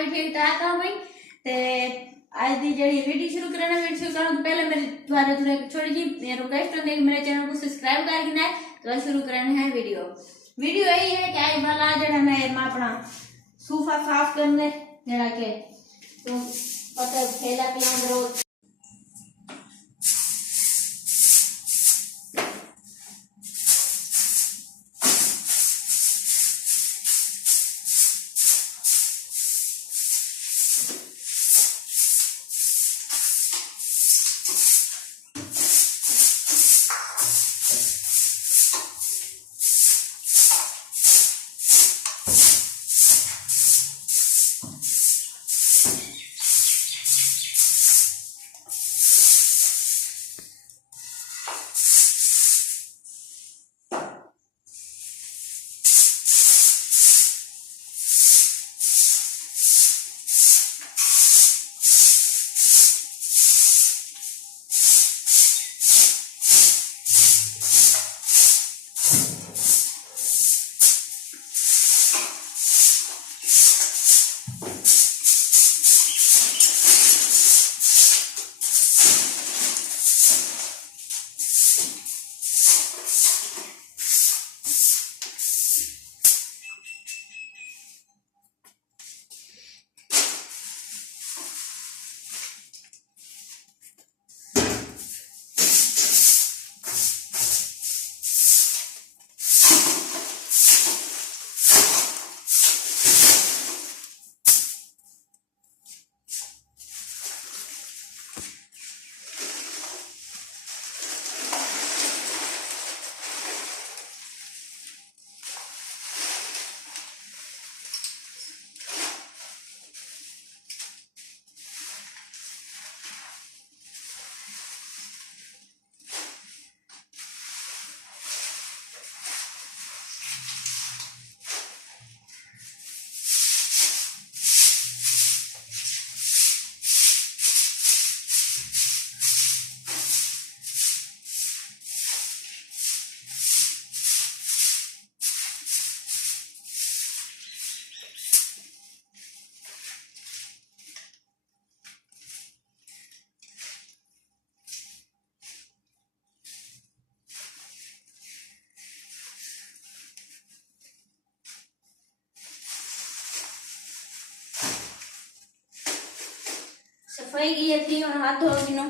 video तो आता हुई ते आज दी जड़ी वीडियो शुरू करना वीडियो शुरू करूं तो पहले मेरे द्वारा थोड़ा छोड़ी जी मेरे रिक्वेस्ट है कि मेरे चैनल को सब्सक्राइब करके ना तो शुरू करना है वीडियो यही है कि आज वाला जड़ा मैं अपना सोफा साफ करने जरा के तो पता थैला पियां रोज सफाई की थी और हाथ धो दिनों